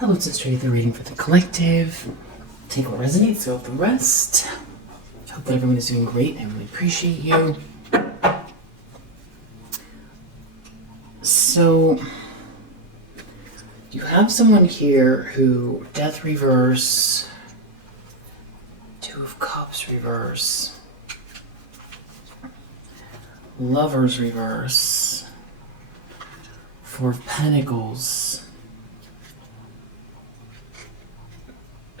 That looks straight at the reading for the collective. Take what resonates, go with the rest. Hope that everyone is doing great. I really appreciate you. So, you have someone here who, Death reverse, Two of Cups reverse, Lovers reverse, Four of Pentacles.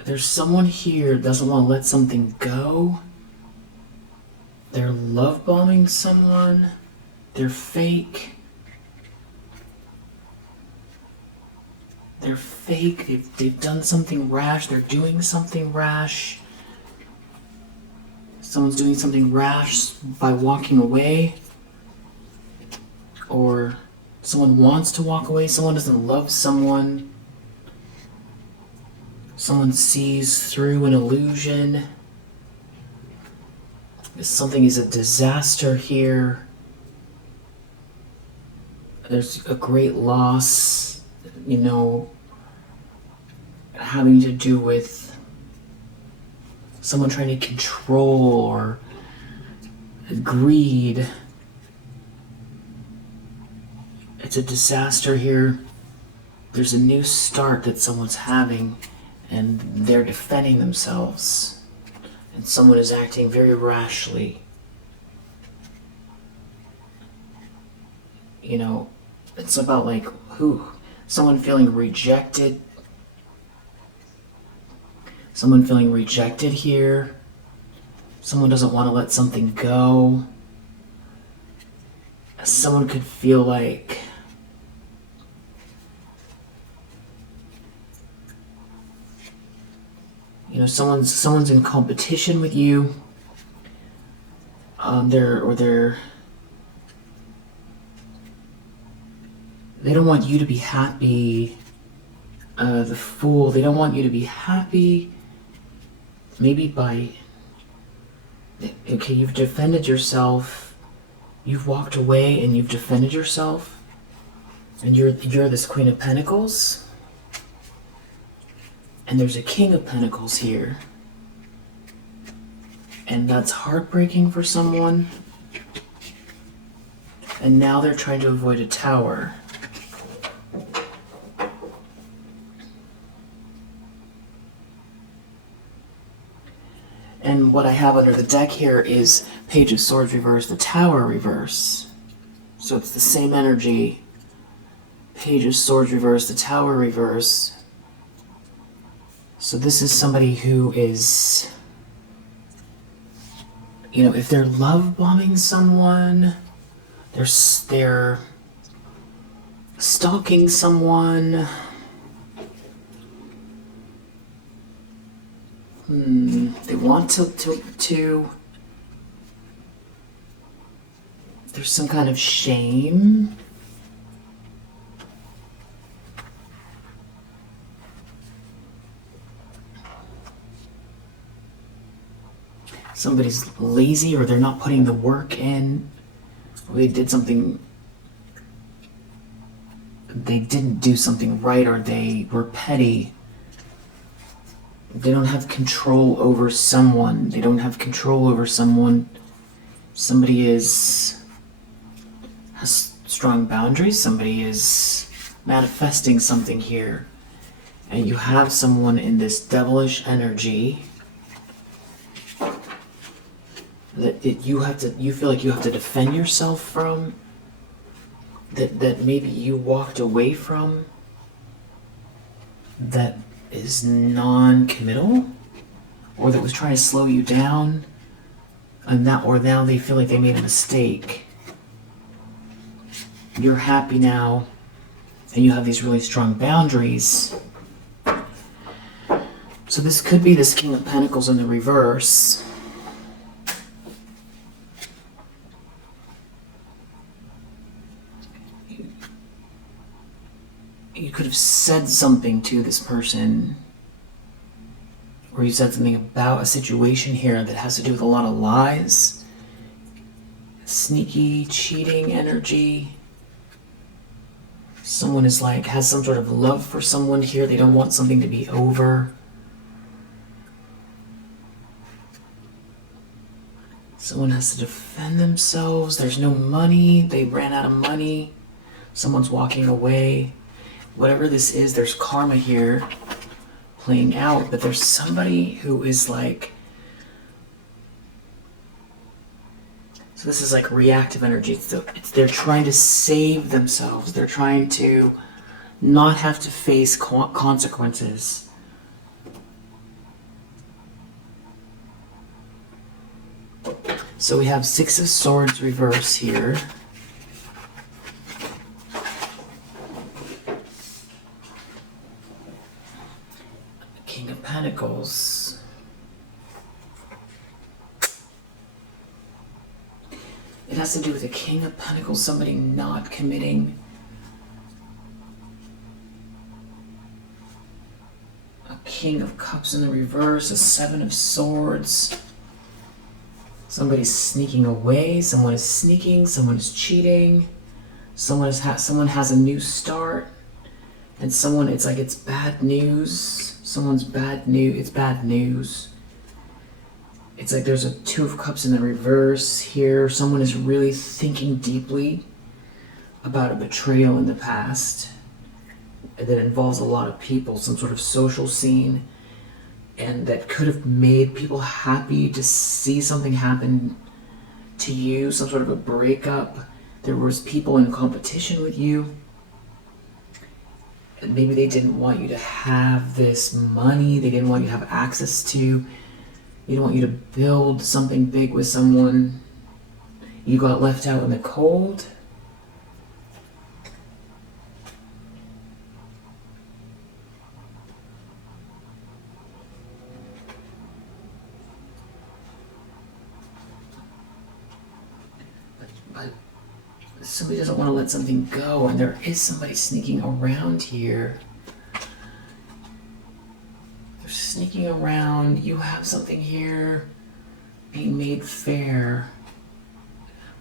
There's someone here that doesn't want to let something go. They're love bombing someone. They're fake. They're fake. They've done something rash. They're doing something rash. Someone's doing something rash by walking away. Or someone wants to walk away. Someone doesn't love someone. Someone sees through an illusion. Something is a disaster here. There's a great loss, having to do with someone trying to control or greed. It's a disaster here. There's a new start that someone's having, and they're defending themselves. And someone is acting very rashly. It's about someone feeling rejected. Someone feeling rejected here. Someone doesn't want to let something go. Someone could feel like someone's in competition with you. They don't want you to be happy. The Fool, they don't want you to be happy. Maybe you've defended yourself. You've walked away and you've defended yourself. And you're this Queen of Pentacles. And there's a King of Pentacles here. And that's heartbreaking for someone. And now they're trying to avoid a Tower. And what I have under the deck here is Page of Swords reverse, the Tower reverse. So it's the same energy. Page of Swords reverse, the Tower reverse. So this is somebody who is, if they're love bombing someone, they're stalking someone. They want to. There's some kind of shame. Somebody's lazy, or they're not putting the work in. Or they didn't do something right, or they were petty. They don't have control over someone. Somebody has strong boundaries. Somebody is manifesting something here. And you have someone in this devilish energy that you feel like you have to defend yourself from, that maybe you walked away from, that is non-committal, or that was trying to slow you down, or now they feel like they made a mistake. You're happy now, and you have these really strong boundaries. So this could be this King of Pentacles in the reverse. You could have said something to this person, or you said something about a situation here that has to do with a lot of lies, sneaky, cheating energy. Someone is like, has some sort of love for someone here. They don't want something to be over. Someone has to defend themselves. There's no money. They ran out of money. Someone's walking away. Whatever this is, there's karma here playing out, but there's somebody who is like, so this is like reactive energy. They're trying to save themselves. They're trying to not have to face consequences. So we have Six of Swords reverse here. King of Pentacles. It has to do with the King of Pentacles, somebody not committing. A King of Cups in the reverse, a Seven of Swords. Somebody's sneaking away, someone is sneaking, someone is cheating, someone has a new start, and someone, it's like it's bad news. Someone's bad news, it's bad news. It's like there's a Two of Cups in the reverse here. Someone is really thinking deeply about a betrayal in the past that involves a lot of people, some sort of social scene, and that could have made people happy to see something happen to you, some sort of a breakup. There was people in competition with you. And maybe they didn't want you to have this money. They didn't want you to have access to. They didn't want you to build something big with someone. You got left out in the cold. But somebody doesn't want to let something go, and there is somebody sneaking around here. They're sneaking around. You have something here being made fair,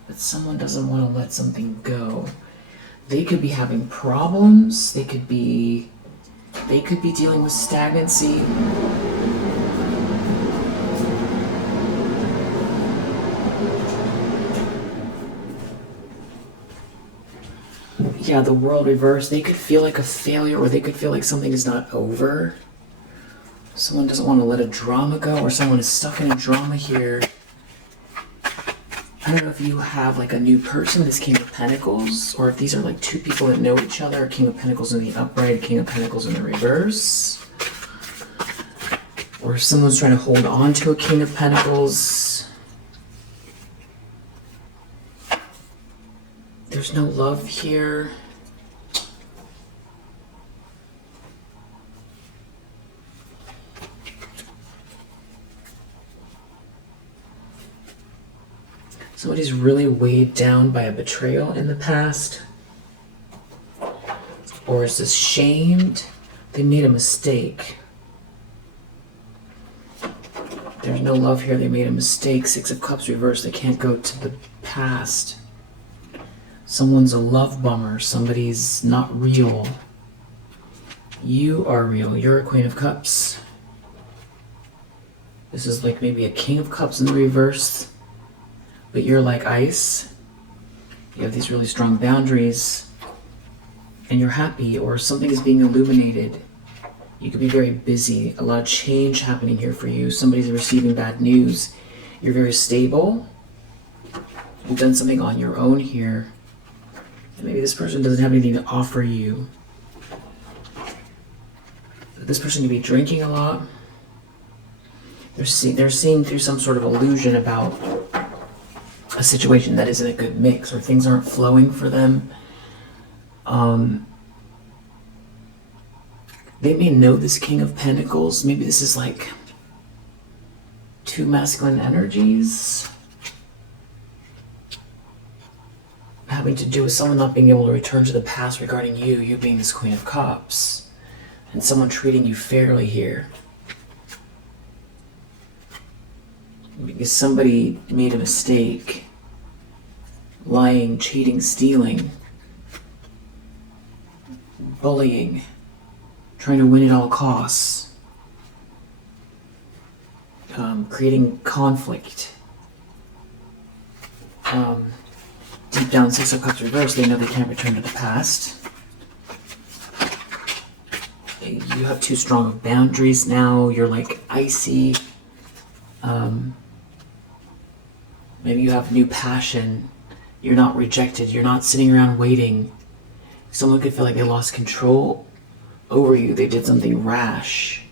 but someone doesn't want to let something go. They could be having problems. They could be dealing with stagnancy. Yeah, the World reversed. They could feel like a failure, or they could feel like something is not over. Someone doesn't want to let a drama go, or someone is stuck in a drama here. I don't know if you have like a new person, this King of Pentacles, or if these are like two people that know each other, King of Pentacles in the upright, King of Pentacles in the reverse. Or someone's trying to hold on to a King of Pentacles. There's no love here. Somebody's really weighed down by a betrayal in the past. Or is ashamed. They made a mistake. There's no love here. They made a mistake. Six of Cups reversed. They can't go to the past. Someone's a love bummer. Somebody's not real. You are real. You're a Queen of Cups. This is like maybe a King of Cups in the reverse. But you're like ice. You have these really strong boundaries. And you're happy, or something is being illuminated. You could be very busy. A lot of change happening here for you. Somebody's receiving bad news. You're very stable. You've done something on your own here. And maybe this person doesn't have anything to offer you. This person could be drinking a lot. They're seeing through some sort of illusion about a situation that isn't a good mix, or things aren't flowing for them. They may know this King of Pentacles. Maybe this is like two masculine energies. Having to do with someone not being able to return to the past regarding you being this Queen of Cups. And someone treating you fairly here. Because somebody made a mistake. Lying, cheating, stealing. bullying, trying to win at all costs, creating conflict. Deep down, Six of Cups reversed, they know they can't return to the past. You have too strong of boundaries now. You're like icy. Maybe you have new passion. You're not rejected. You're not sitting around waiting. Someone could feel like they lost control over you. They did something rash.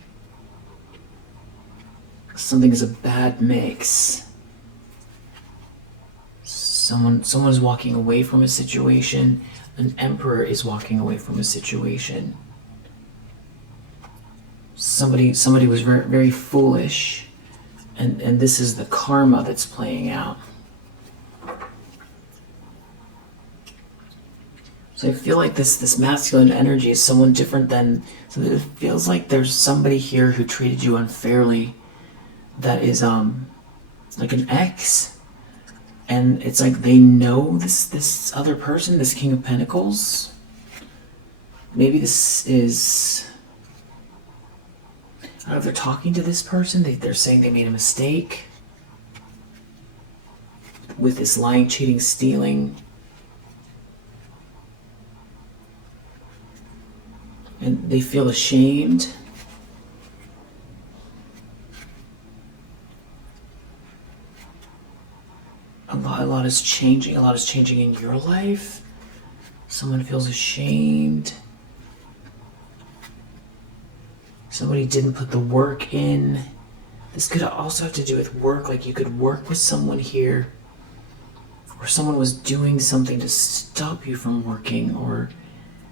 Something is a bad mix. Someone is walking away from a situation. An emperor is walking away from a situation. Somebody was very, very foolish, and this is the karma that's playing out. So I feel like this masculine energy is someone different than. So it feels like there's somebody here who treated you unfairly. That is like an ex, and it's like they know this other person, this King of Pentacles. Maybe this is. I don't know if they're talking to this person. They're saying they made a mistake with this lying, cheating, stealing. And they feel ashamed. A lot is changing. A lot is changing in your life. Someone feels ashamed. Somebody didn't put the work in. This could also have to do with work, like you could work with someone here, or someone was doing something to stop you from working, or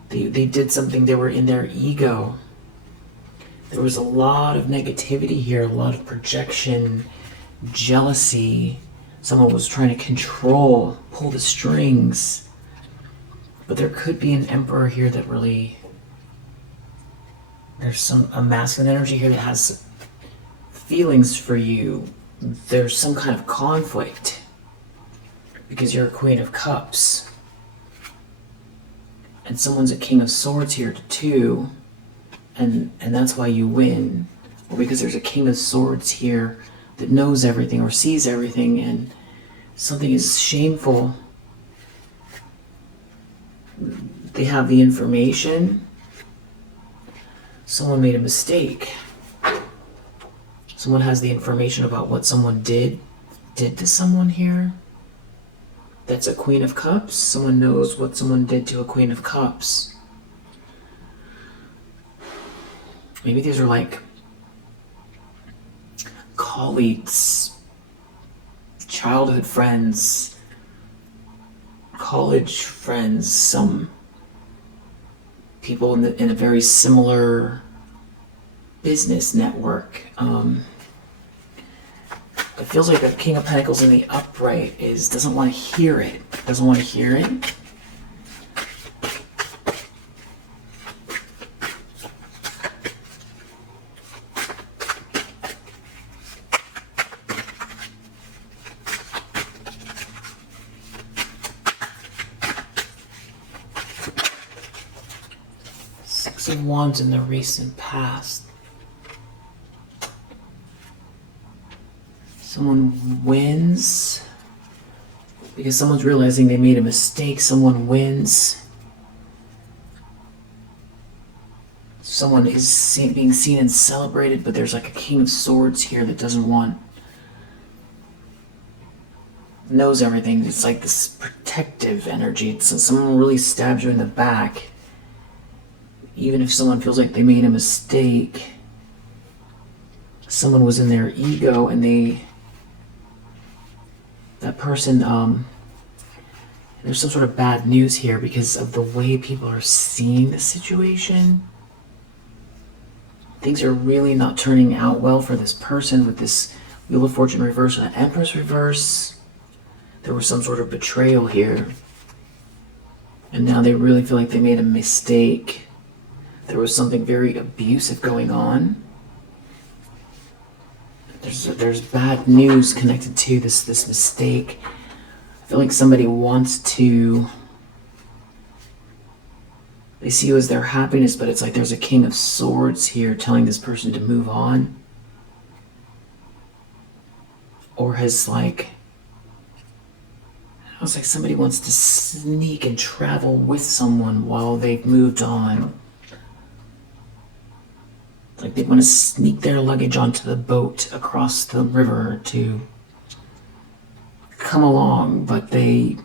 they did something, they were in their ego. There was a lot of negativity here, a lot of projection, jealousy. Someone was trying to control, pull the strings. But there could be an emperor here that really... There's a masculine energy here that has feelings for you. There's some kind of conflict because you're a Queen of Cups. And someone's a King of Swords here too. And that's why you win. Or because there's a King of Swords here that knows everything or sees everything, and something is shameful. They have the information. Someone made a mistake. Someone has the information about what someone did to someone here. That's a Queen of Cups. Someone knows what someone did to a Queen of Cups. Maybe these are like colleagues, childhood friends, college friends, some people in a very similar business network. It feels like the King of Pentacles in the upright doesn't want to hear it. Doesn't want to hear it. Six of Wands in the recent past. Someone wins because someone's realizing they made a mistake. Someone wins. Someone is being seen and celebrated, but there's like a King of Swords here that doesn't want, knows everything. It's like this protective energy. It's someone really stabs you in the back. Even if someone feels like they made a mistake, someone was in their ego and that person, there's some sort of bad news here because of the way people are seeing the situation. Things are really not turning out well for this person with this Wheel of Fortune reverse and an Empress reverse. There was some sort of betrayal here. And now they really feel like they made a mistake. There was something very abusive going on. There's bad news connected to this mistake. I feel like somebody wants to... They see you as their happiness, but it's like there's a King of Swords here telling this person to move on. Or has like, it's like somebody wants to sneak and travel with someone while they've moved on. Like they want to sneak their luggage onto the boat across the river to come along, but there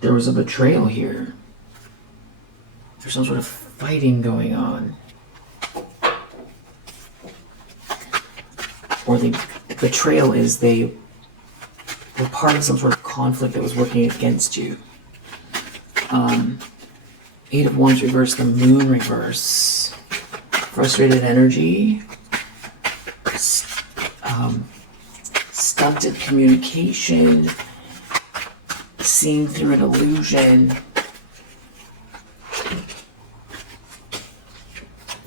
was a betrayal here. There's some sort of fighting going on. Or the betrayal is they were part of some sort of conflict that was working against you. Eight of Wands reverse, the Moon reverse. Frustrated energy. Stunted communication. Seeing through an illusion.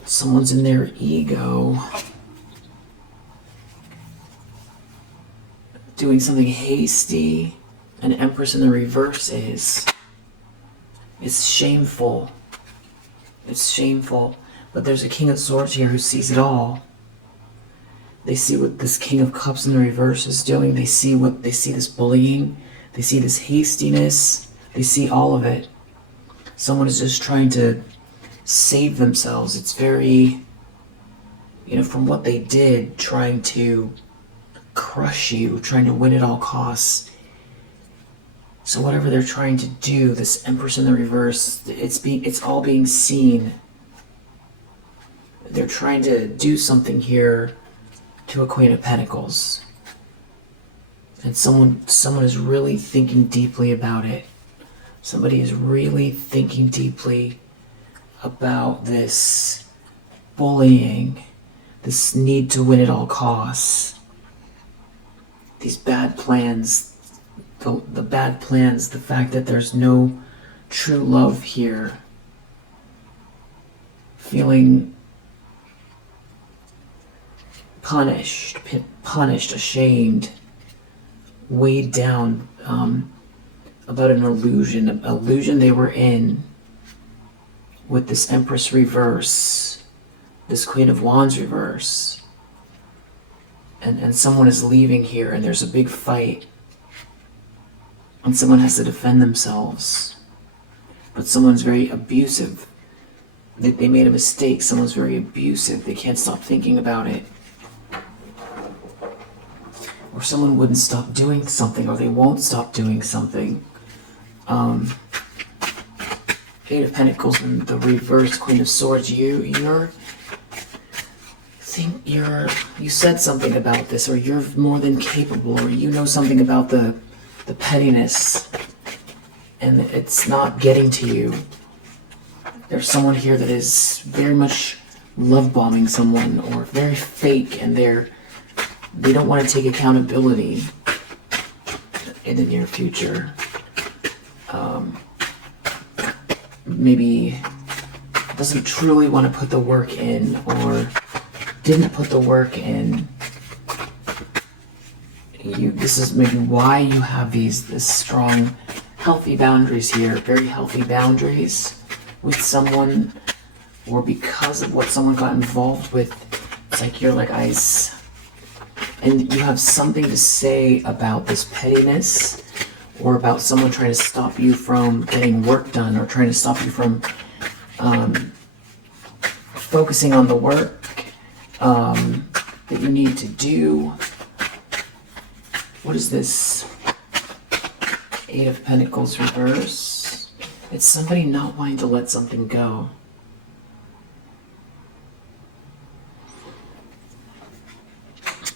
Someone's in their ego. Doing something hasty. An Empress in the reverse is. It's shameful. It's shameful. But there's a King of Swords here who sees it all. They see what this King of Cups in the reverse is doing. They see this bullying. They see this hastiness. They see all of it. Someone is just trying to save themselves. It's very, from what they did, trying to crush you, trying to win at all costs. So whatever they're trying to do, this Empress in the reverse, it's all being seen. They're trying to do something here to a Queen of Pentacles. And someone is really thinking deeply about it. Somebody is really thinking deeply about this bullying, this need to win at all costs, these bad plans, the bad plans, the fact that there's no true love here, feeling punished, ashamed, weighed down about an illusion they were in with this Empress reverse, this Queen of Wands reverse. And someone is leaving here and there's a big fight. And someone has to defend themselves. But someone's very abusive. They made a mistake. Someone's very abusive. They can't stop thinking about it. Or someone wouldn't stop doing something, or they won't stop doing something. Eight of Pentacles and the reverse Queen of Swords. You said something about this, or you're more than capable, or you know something about the pettiness, and it's not getting to you. There's someone here that is very much love bombing someone, or very fake, and they don't want to take accountability in the near future. Maybe doesn't truly want to put the work in, or didn't put the work in. This is maybe why you have this strong, healthy boundaries here, very healthy boundaries with someone, or because of what someone got involved with. It's like you're like ice. And you have something to say about this pettiness, or about someone trying to stop you from getting work done, or trying to stop you from focusing on the work that you need to do. What is this? Eight of Pentacles reverse. It's somebody not wanting to let something go.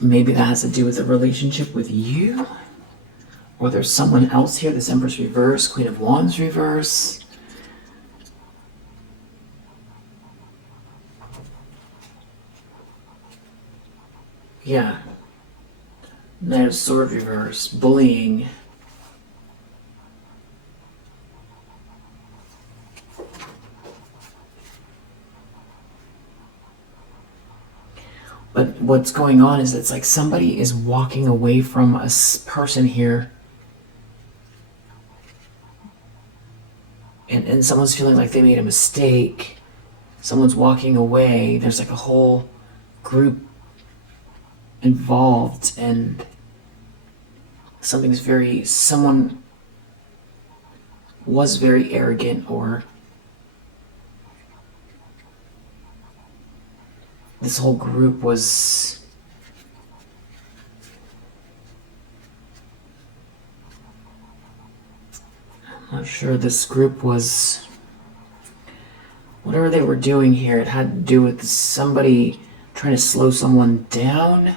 Maybe that has to do with a relationship with you. Or there's someone else here. This Empress reverse, Queen of Wands reverse. Yeah. Knight of Swords reverse, bullying. But what's going on is it's like somebody is walking away from a person here. And and someone's feeling like they made a mistake. Someone's walking away. There's like a whole group involved, and someone was very arrogant, or this whole group was I'm not sure this group was whatever they were doing here. It had to do with somebody trying to slow someone down,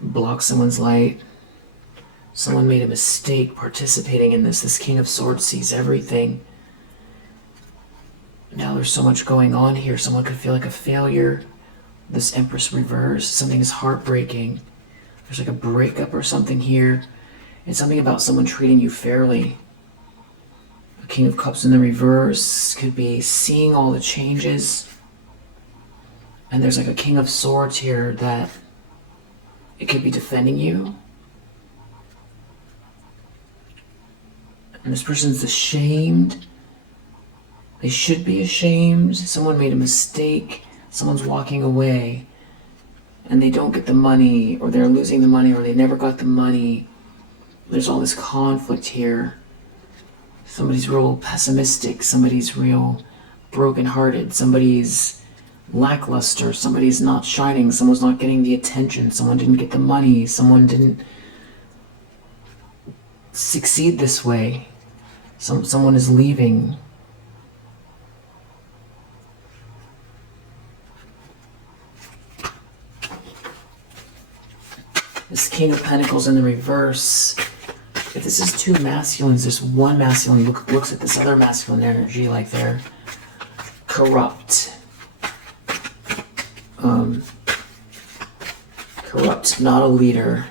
block someone's light. Someone made a mistake participating in this. This King of Swords sees everything. Now there's so much going on here. Someone could feel like a failure. This Empress reverse, something is heartbreaking. There's like a breakup or something here. It's something about someone treating you fairly. The King of Cups in the reverse could be seeing all the changes. And there's like a King of Swords here that it could be defending you. And this person's ashamed. They should be ashamed. Someone made a mistake. Someone's walking away. And they don't get the money, or they're losing the money, or they never got the money. There's all this conflict here. Somebody's real pessimistic. Somebody's real brokenhearted. Somebody's lackluster. Somebody's not shining. Someone's not getting the attention. Someone didn't get the money. Someone didn't succeed this way. Someone is leaving. This King of Pentacles in the reverse. If this is two masculines, this one masculine looks at this other masculine energy like they're corrupt. Corrupt, not a leader.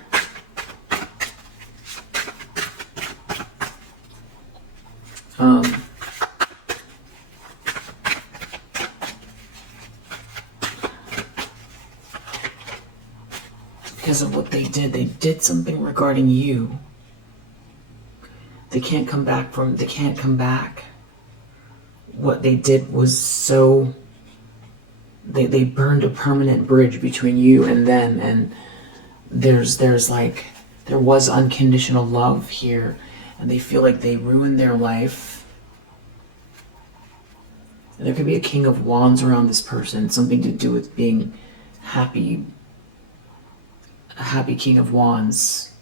Because of what they did something regarding you. They can't come back. What they did was so, they burned a permanent bridge between you and them, and there was unconditional love here, and they feel like they ruined their life. And there could be a King of Wands around this person, something to do with being happy. A happy King of Wands,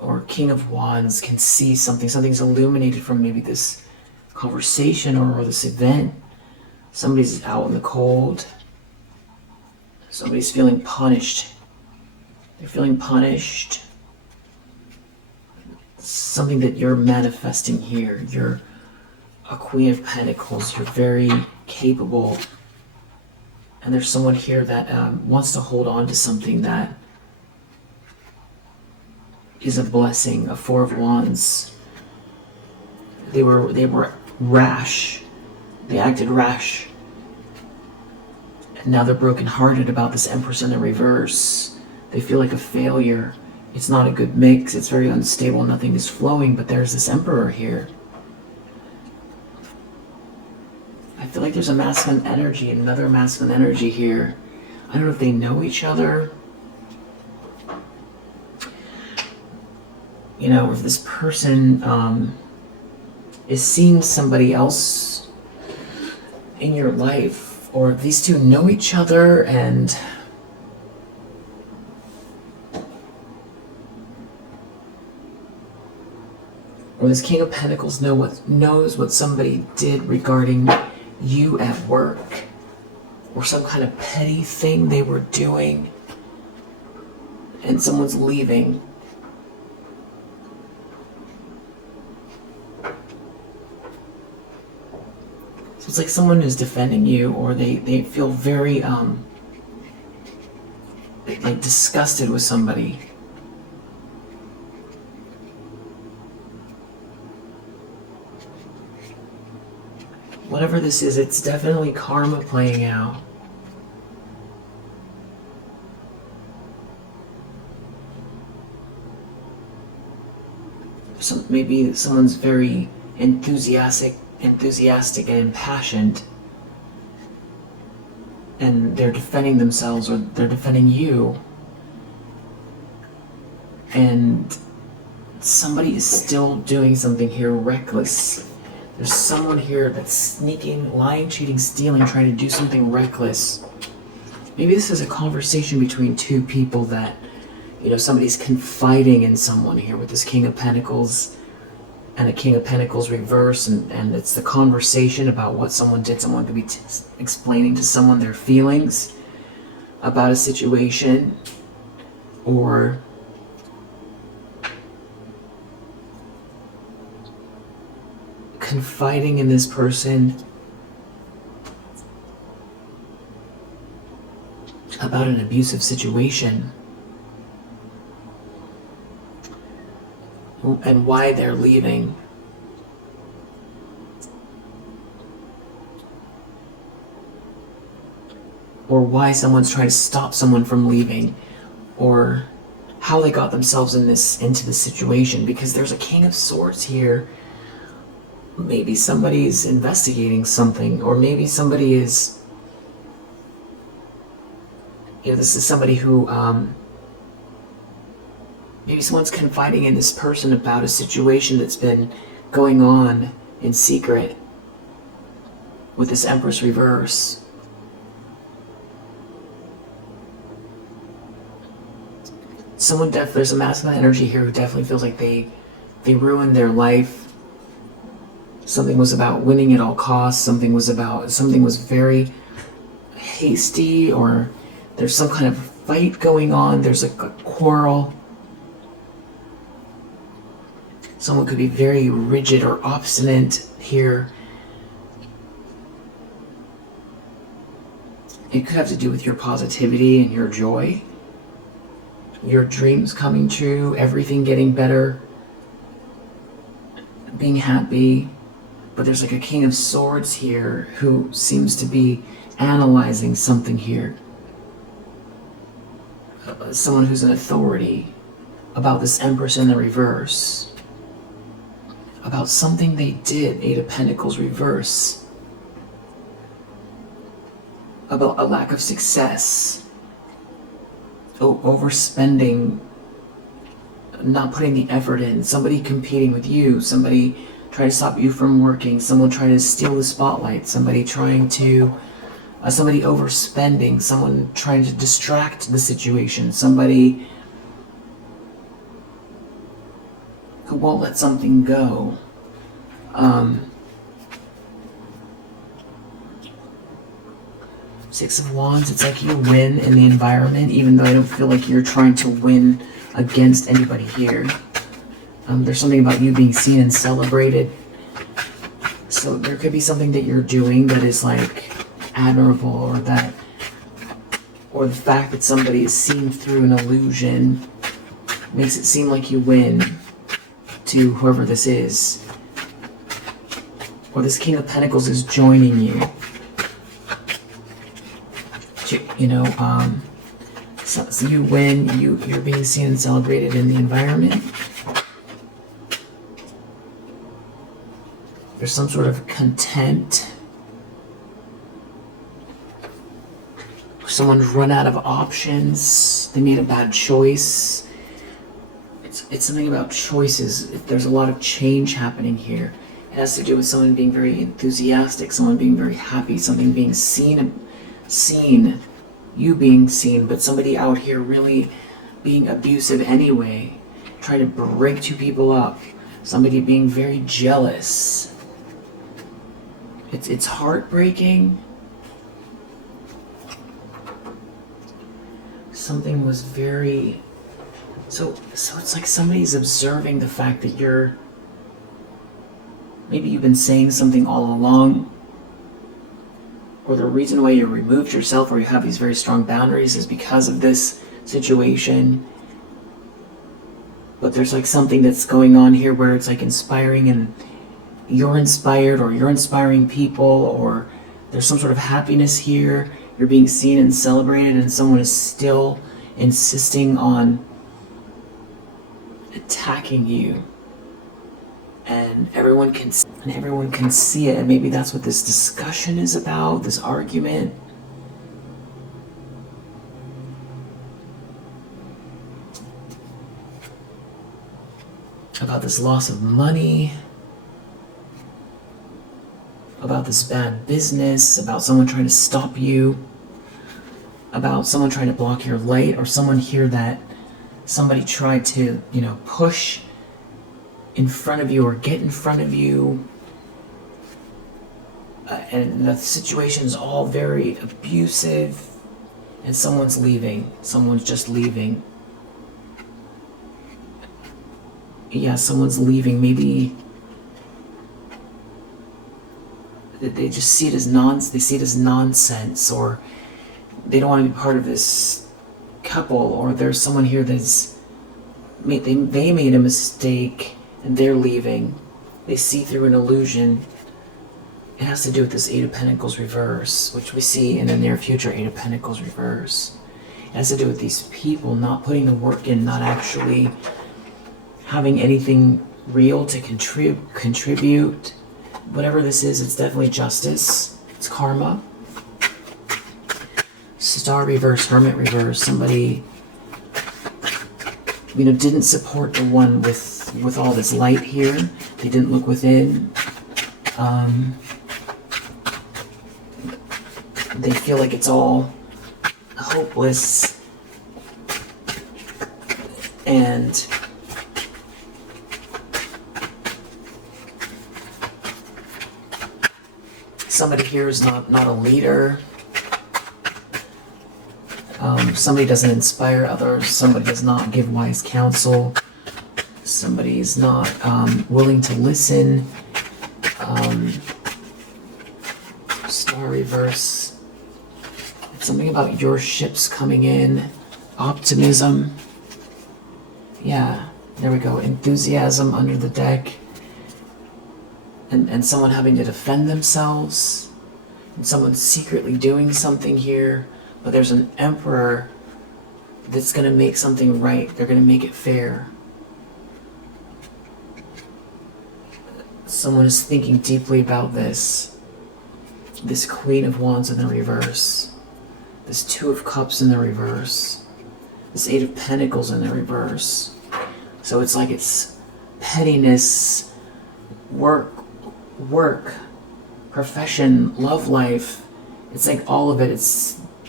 or King of Wands can see something's illuminated from maybe this conversation or this event. Somebody's out in the cold. Somebody's feeling punished. They're feeling punished. Something that you're manifesting here. You're a Queen of Pentacles. You're very capable. And there's someone here that wants to hold on to something that is a blessing. A Four of Wands. They were rash. They acted rash. And now they're brokenhearted about this Empress in the reverse. They feel like a failure. It's not a good mix. It's very unstable. Nothing is flowing, but there's this Emperor here. I feel like there's a masculine energy, another masculine energy here. I don't know if they know each other. You know, if this person is seeing somebody else in your life, or if these two know each other, and or this King of Pentacles knows what somebody did regarding you at work, or some kind of petty thing they were doing, and someone's leaving. So it's like someone is defending you, or they feel very like disgusted with somebody. Whatever this is, it's definitely karma playing out. maybe someone's very enthusiastic and impassioned, and they're defending themselves or they're defending you, and somebody is still doing something here reckless. There's someone here that's sneaking, lying, cheating, stealing, trying to do something reckless. Maybe this is a conversation between two people that, somebody's confiding in someone here with this King of Pentacles and a King of Pentacles reverse, and it's the conversation about what someone did. Someone could be explaining to someone their feelings about a situation, or confiding in this person about an abusive situation and why they're leaving. Or why someone's trying to stop someone from leaving, or how they got themselves into this situation, because there's a King of Swords here. Maybe somebody's investigating something, or maybe somebody is, this is somebody who, maybe someone's confiding in this person about a situation that's been going on in secret with this Empress reverse. There's a masculine energy here who definitely feels like they ruined their life. Something was about winning at all costs. Something was very hasty, or there's some kind of fight going on. There's a quarrel. Someone could be very rigid or obstinate here. It could have to do with your positivity and your joy, your dreams coming true, everything getting better, being happy. But there's like a King of Swords here who seems to be analyzing something here. Someone who's an authority about this Empress in the reverse. About something they did, Eight of Pentacles reverse. About a lack of success. Overspending. Not putting the effort in. Somebody competing with you. Somebody trying to stop you from working, someone trying to steal the spotlight, somebody overspending, someone trying to distract the situation, somebody who won't let something go. Six of Wands, it's like you win in the environment, even though I don't feel like you're trying to win against anybody here. There's something about you being seen and celebrated. So there could be something that you're doing that is like admirable, or the fact that somebody is seeing through an illusion makes it seem like you win to whoever this is. Or this King of Pentacles is joining you. So you win, you're being seen and celebrated in the environment. There's some sort of content. Someone's run out of options. They made a bad choice. It's something about choices. There's a lot of change happening here. It has to do with someone being very enthusiastic, someone being very happy, something being seen, you being seen, but somebody out here really being abusive anyway, trying to break two people up, somebody being very jealous. It's heartbreaking. Something was very... So it's like somebody's observing the fact that maybe you've been saying something all along, or the reason why you removed yourself or you have these very strong boundaries is because of this situation. But there's like something that's going on here where it's like inspiring, and you're inspired, or you're inspiring people, or there's some sort of happiness here. You're being seen and celebrated, and someone is still insisting on attacking you. and everyone can see it, and maybe that's what this discussion is about, this argument. About this loss of money, about this bad business, about someone trying to stop you, about someone trying to block your light, or someone here that somebody tried to, push in front of you or get in front of you. And the situation is all very abusive, and someone's leaving. Someone's just leaving. Yeah, someone's leaving. Maybe they just see it as nonsense, or they don't want to be part of this couple, or there's someone here that's they made a mistake and they're leaving. They see through an illusion. It has to do with this Eight of Pentacles reverse, which we see in the near future. Eight of Pentacles reverse. It has to do with these people not putting the work in, not actually having anything real to contribute. Whatever this is, it's definitely justice. It's karma. Star reverse, Hermit reverse. Somebody, didn't support the one with all this light here. They didn't look within. They feel like it's all hopeless, and somebody here is not a leader. Somebody doesn't inspire others. Somebody does not give wise counsel. Somebody is not willing to listen. Star reverse. It's something about your ships coming in. Optimism. Yeah, there we go. Enthusiasm under the deck. And someone having to defend themselves. And someone secretly doing something here. But there's an emperor that's going to make something right. They're going to make it fair. Someone is thinking deeply about this. This Queen of Wands in the reverse. This Two of Cups in the reverse. This Eight of Pentacles in the reverse. So it's like it's pettiness, work, profession, love life. It's like all of it.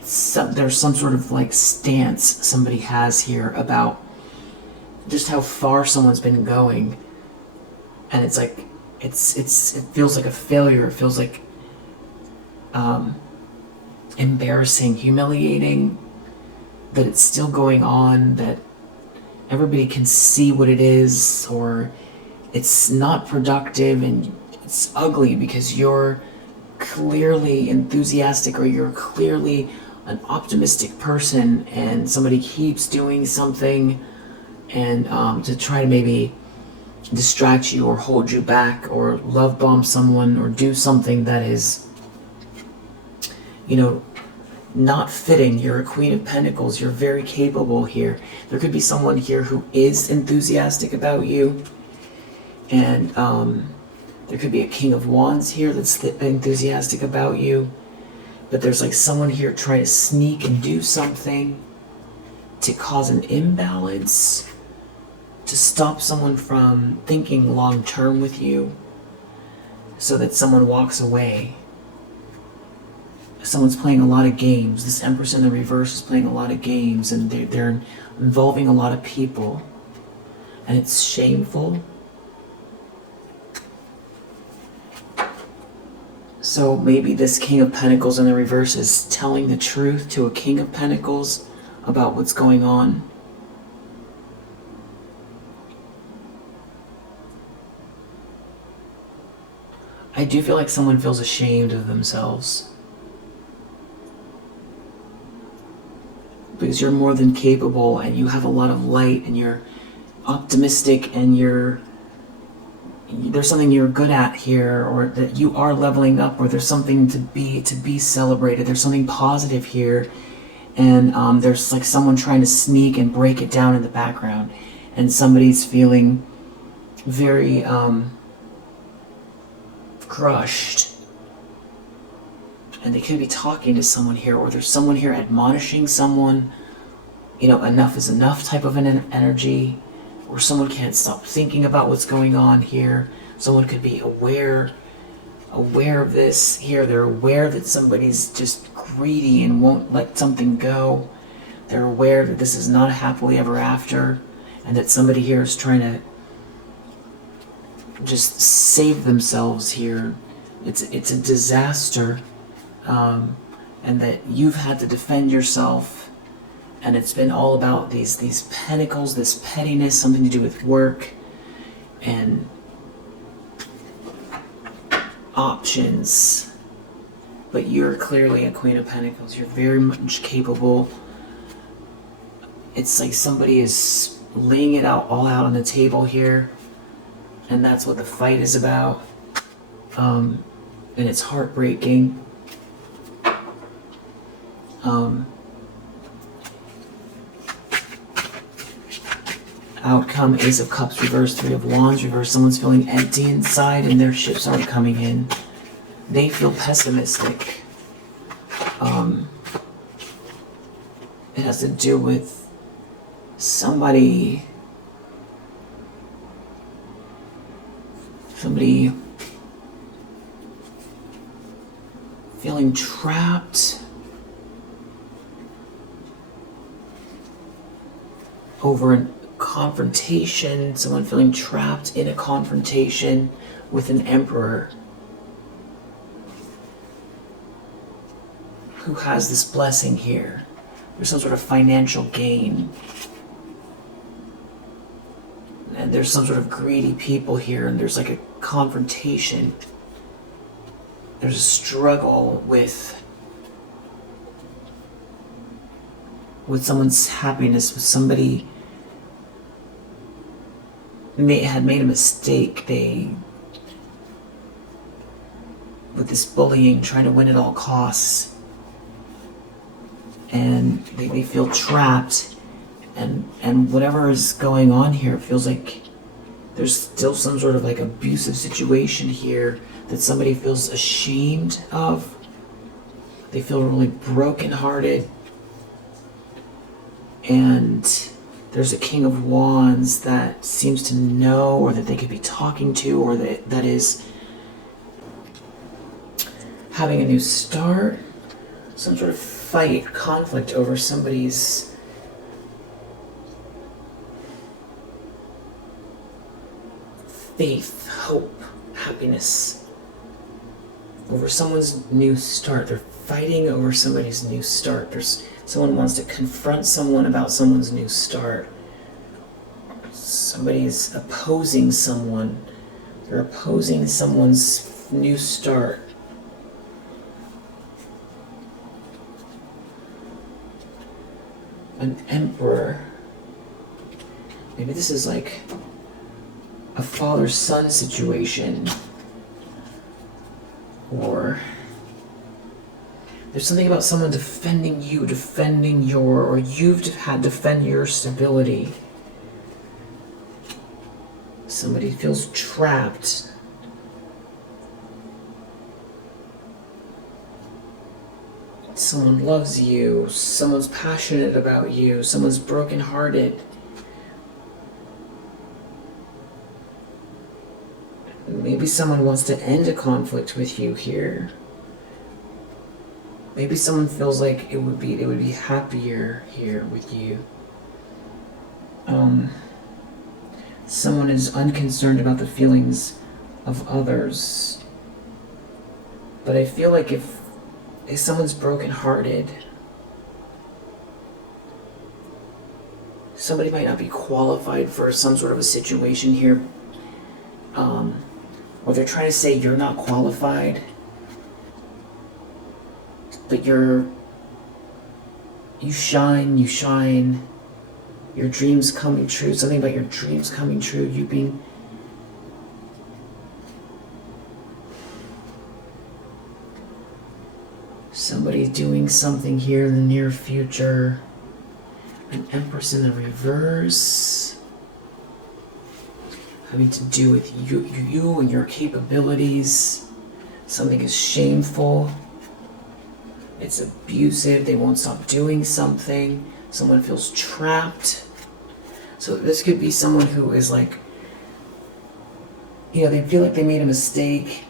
There's some sort of like stance somebody has here about just how far someone's been going, and it's like it feels like a failure. It feels like embarrassing, humiliating, that it's still going on, that everybody can see what it is, or it's not productive and it's ugly because you're clearly enthusiastic, or you're clearly an optimistic person, and somebody keeps doing something and to try to maybe distract you or hold you back or love bomb someone or do something that is, not fitting. You're a Queen of Pentacles. You're very capable here. There could be someone here who is enthusiastic about you, and there could be a King of Wands here that's enthusiastic about you. But there's like someone here trying to sneak and do something to cause an imbalance, to stop someone from thinking long term with you, so that someone walks away. Someone's playing a lot of games. This Empress in the reverse is playing a lot of games, and they're involving a lot of people, and it's shameful. So maybe this King of Pentacles in the reverse is telling the truth to a King of Pentacles about what's going on. I do feel like someone feels ashamed of themselves, because you're more than capable, and you have a lot of light, and you're optimistic, and there's something you're good at here, or that you are leveling up, or there's something to be celebrated. There's something positive here, and there's like someone trying to sneak and break it down in the background, and somebody's feeling very crushed. And they could be talking to someone here, or there's someone here admonishing someone, you know, enough is enough type of an energy, or someone can't stop thinking about what's going on here. Someone could be aware of this here. They're aware that somebody's just greedy and won't let something go. They're aware that this is not a happily ever after, and that somebody here is trying to just save themselves here. It's a disaster. And that you've had to defend yourself, and it's been all about these pentacles, this pettiness, something to do with work and options. But you're clearly a Queen of Pentacles. You're very much capable. It's like somebody is laying it out all out on the table here, and that's what the fight is about. And it's heartbreaking. Outcome, Ace of Cups reversed, Three of Wands reversed. Someone's feeling empty inside and their ships aren't coming in. They feel pessimistic. It has to do with somebody feeling trapped over a confrontation, someone feeling trapped in a confrontation with an emperor who has this blessing here. There's some sort of financial gain. And there's some sort of greedy people here, and there's like a confrontation. There's a struggle with someone's happiness, with somebody had made a mistake. With this bullying, trying to win at all costs, and they feel trapped, and whatever is going on here, it feels like there's still some sort of like abusive situation here that somebody feels ashamed of. They feel really brokenhearted. And there's a King of Wands that seems to know, or that they could be talking to, or that is having a new start. Some sort of fight, conflict over somebody's faith, hope, happiness. Over someone's new start. They're fighting over somebody's new start. Someone wants to confront someone about someone's new start. Somebody's opposing someone. They're opposing someone's new start. An emperor. Maybe this is like a father-son situation. Or there's something about someone defending you, or you've had to defend your stability. Somebody feels trapped. Someone loves you, someone's passionate about you, someone's brokenhearted. Maybe someone wants to end a conflict with you here. Maybe someone feels like it would be happier here with you. Someone is unconcerned about the feelings of others. But I feel like if someone's brokenhearted, somebody might not be qualified for some sort of a situation here. Or they're trying to say you're not qualified, but you shine, your dreams coming true, something about your dreams coming true, you being somebody doing something here in the near future. An Empress in the reverse, having to do with you and your capabilities. Something is shameful. It's abusive. They won't stop doing something. Someone feels trapped. So this could be someone who is like, they feel like they made a mistake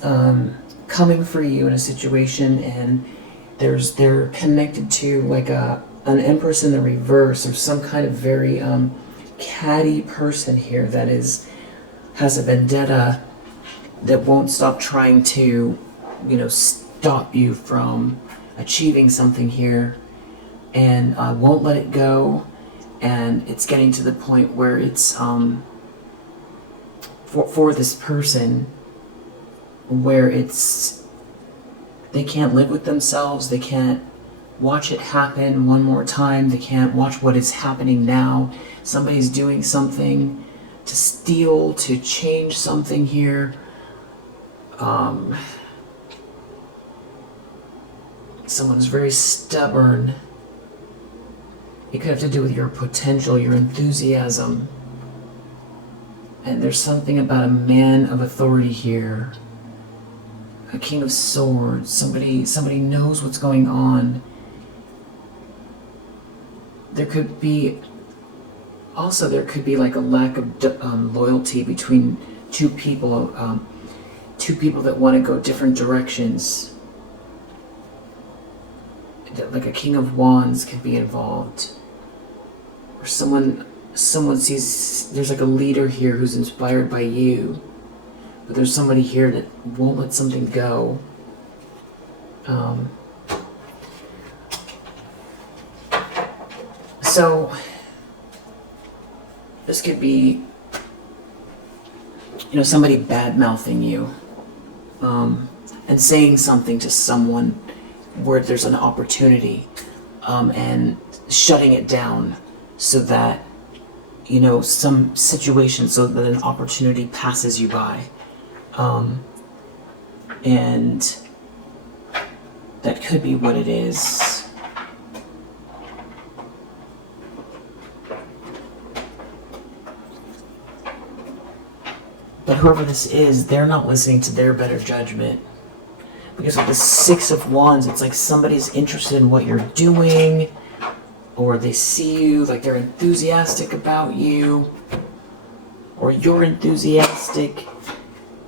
coming for you in a situation, and they're connected to like an Empress in the reverse, or some kind of very catty person here that has a vendetta that won't stop trying to, stop you from achieving something here, and won't let it go. And it's getting to the point where it's for this person, where they can't live with themselves. They can't watch it happen one more time. They can't watch what is happening now. Somebody's doing something to steal, to change something here. Someone's very stubborn. It could have to do with your potential, your enthusiasm. And there's something about a man of authority here. A King of Swords. Somebody knows what's going on. There could be like a lack of loyalty between two people that want to go different directions. Like a King of Wands could be involved. Or someone sees there's like a leader here who's inspired by you, but there's somebody here that won't let something go. So this could be, somebody bad-mouthing you, and saying something to someone where there's an opportunity, and shutting it down so that, some situation, so that an opportunity passes you by. And that could be what it is. But whoever this is, they're not listening to their better judgment. Because with the Six of Wands, it's like somebody's interested in what you're doing, or they see you, like they're enthusiastic about you, or you're enthusiastic.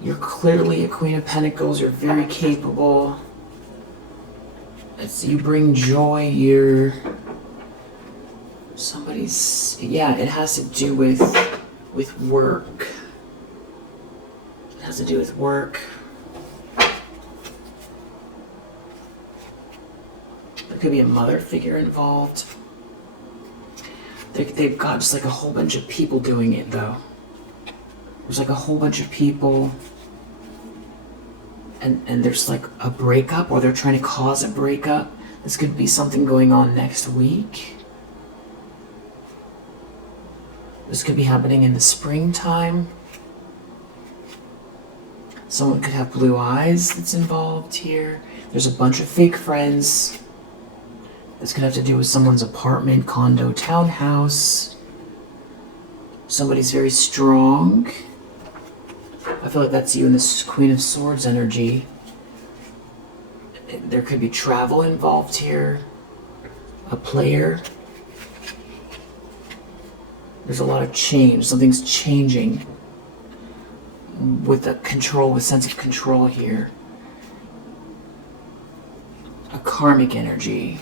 You're clearly a Queen of Pentacles. You're very capable. You bring joy. It has to do with work. It has to do with work. There could be a mother figure involved. They've got just like a whole bunch of people doing it, though. There's like a whole bunch of people, and there's like a breakup, or they're trying to cause a breakup. This could be something going on next week. This could be happening in the springtime. Someone could have blue eyes that's involved here. There's a bunch of fake friends. This could have to do with someone's apartment, condo, townhouse. Somebody's very strong. I feel like that's you in this Queen of Swords energy. There could be travel involved here. A player. There's a lot of change. Something's changing. With sense of control here. A karmic energy.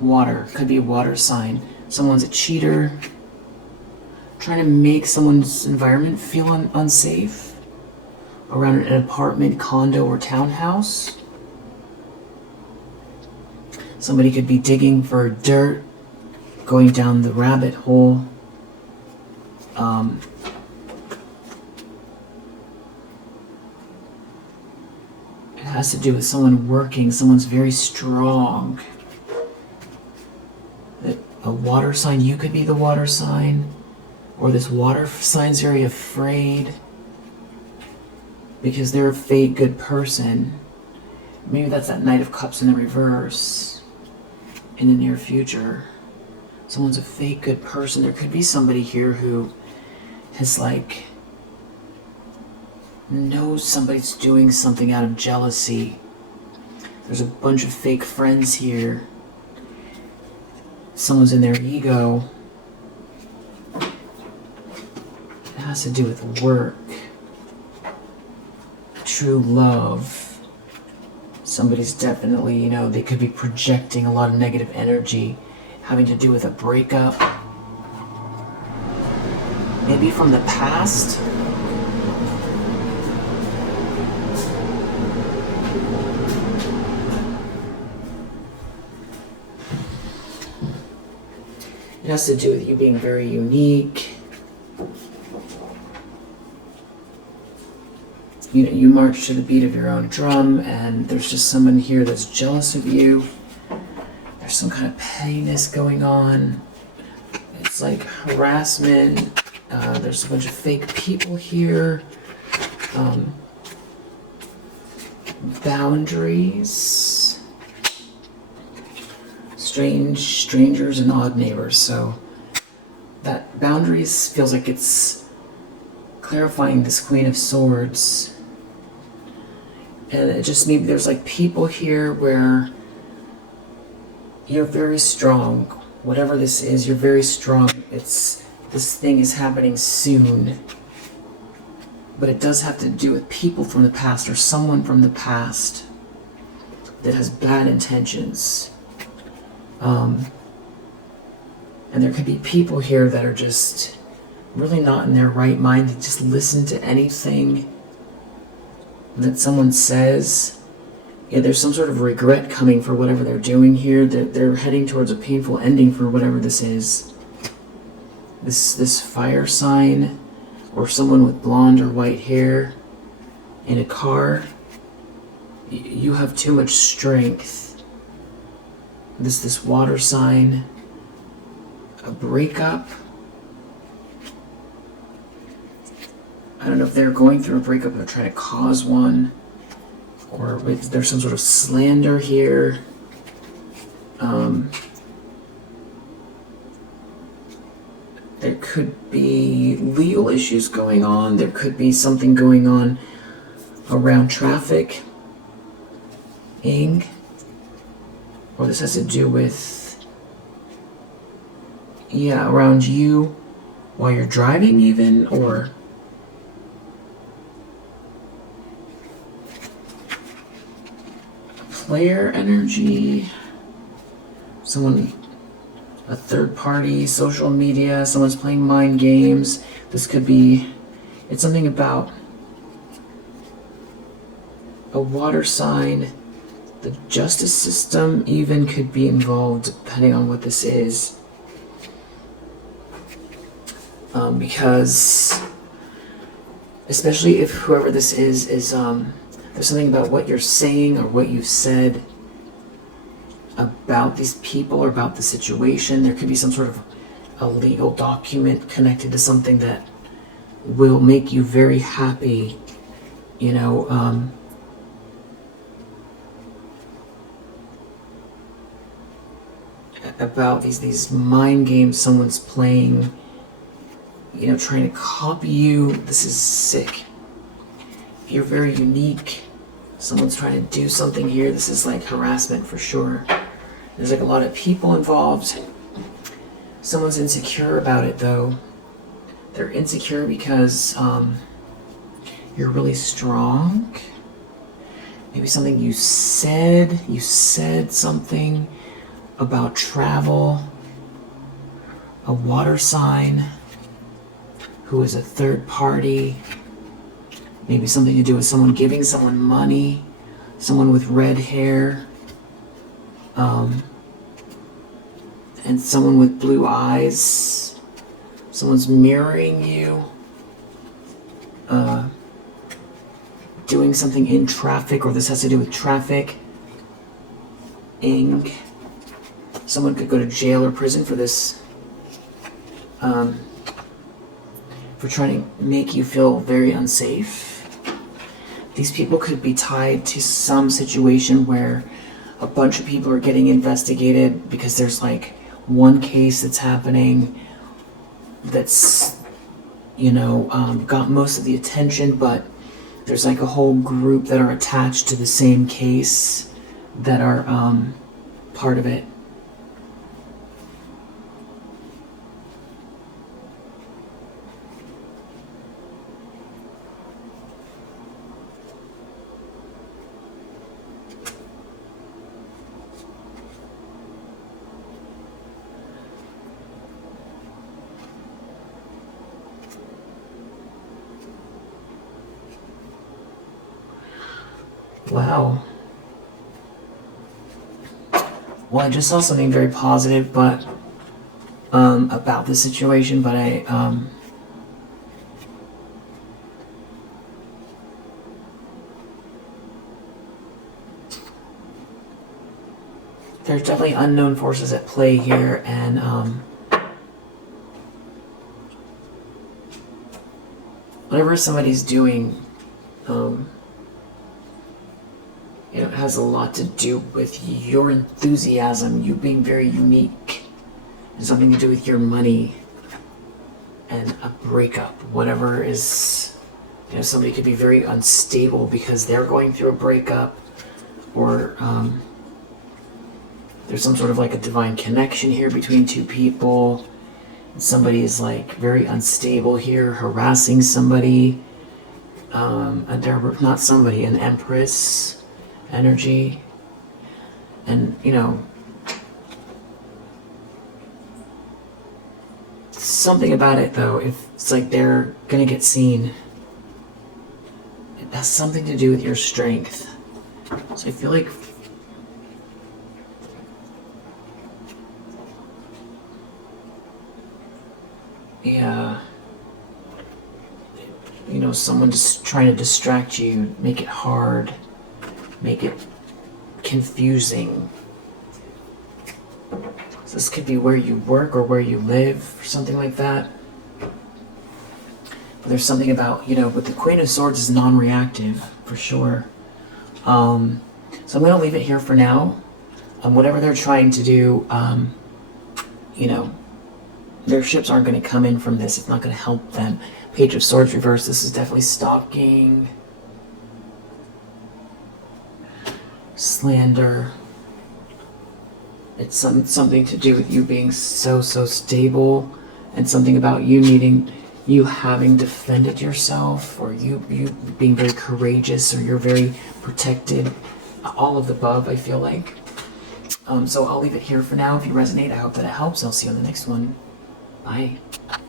Water. Could be a water sign. Someone's a cheater. Trying to make someone's environment feel unsafe. Around an apartment, condo, or townhouse. Somebody could be digging for dirt. Going down the rabbit hole. It has to do with someone working. Someone's very strong. A water sign, you could be the water sign, or this water sign's very afraid because they're a fake good person. Maybe that's that Knight of Cups in the reverse in the near future. Someone's a fake good person. There could be somebody here who has like knows somebody's doing something out of jealousy. There's a bunch of fake friends here. Someone's in their ego. It has to do with work. True love. Somebody's definitely, they could be projecting a lot of negative energy having to do with a breakup. Maybe from the past. It has to do with you being very unique. You march to the beat of your own drum, and there's just someone here that's jealous of you. There's some kind of pettiness going on. It's like harassment. There's a bunch of fake people here. Boundaries. Strangers and odd neighbors. So that boundaries feels like it's clarifying this Queen of Swords. And it just maybe there's like people here where you're very strong. Whatever this is, you're very strong. This thing is happening soon. But it does have to do with people from the past or someone from the past that has bad intentions. And there could be people here that are just really not in their right mind. They just listen to anything that someone says. Yeah, there's some sort of regret coming for whatever they're doing here. They're heading towards a painful ending for whatever this is. This fire sign, or someone with blonde or white hair in a car. You have too much strength. This water sign, a breakup. I don't know if they're going through a breakup or trying to cause one, or if there's some sort of slander here. There could be legal issues going on. There could be something going on around traffic. Or this has to do with, around you while you're driving even, or player energy, someone, a third party, social media, someone's playing mind games. This could be, it's something about a water sign. The justice system even could be involved, depending on what this is. Because, especially if whoever this is there's something about what you're saying or what you've said about these people or about the situation. There could be some sort of a legal document connected to something that will make you very happy, about these mind games someone's playing, trying to copy you. This is sick. You're very unique. Someone's trying to do something here. This is like harassment for sure. There's like a lot of people involved. Someone's insecure about it though. They're insecure because you're really strong. Maybe something you said something about travel. A water sign who is a third party. Maybe something to do with someone giving someone money. Someone with red hair. And someone with blue eyes. Someone's mirroring you. Doing something in traffic, or this has to do with traffic. Someone could go to jail or prison for this. For trying to make you feel very unsafe. These people could be tied to some situation where a bunch of people are getting investigated because there's like one case that's happening that's, got most of the attention, but there's like a whole group that are attached to the same case that are part of it. Wow. Well, I just saw something very positive, but about the situation, but there's definitely unknown forces at play here, and whatever somebody's doing, it has a lot to do with your enthusiasm, you being very unique, and something to do with your money, and a breakup. Whatever is, somebody could be very unstable because they're going through a breakup, or there's some sort of like a divine connection here between two people. Somebody is like very unstable here, harassing somebody. Not somebody, an empress energy. And, something about it though, if it's like they're gonna get seen, it has something to do with your strength. So I feel like someone just trying to distract you, make it hard, make it confusing. So this could be where you work or where you live or something like that. But there's something about, with the Queen of Swords is non-reactive for sure. So I'm going to leave it here for now. Whatever they're trying to do, their ships aren't going to come in from this. It's not going to help them. Page of Swords reversed. This is definitely stalking. Slander. It's something to do with you being so stable, and something about you having defended yourself, or you being very courageous, or you're very protected. All of the above, I feel like. So I'll leave it here for now. If you resonate, I hope that it helps. I'll see you on the next one. Bye.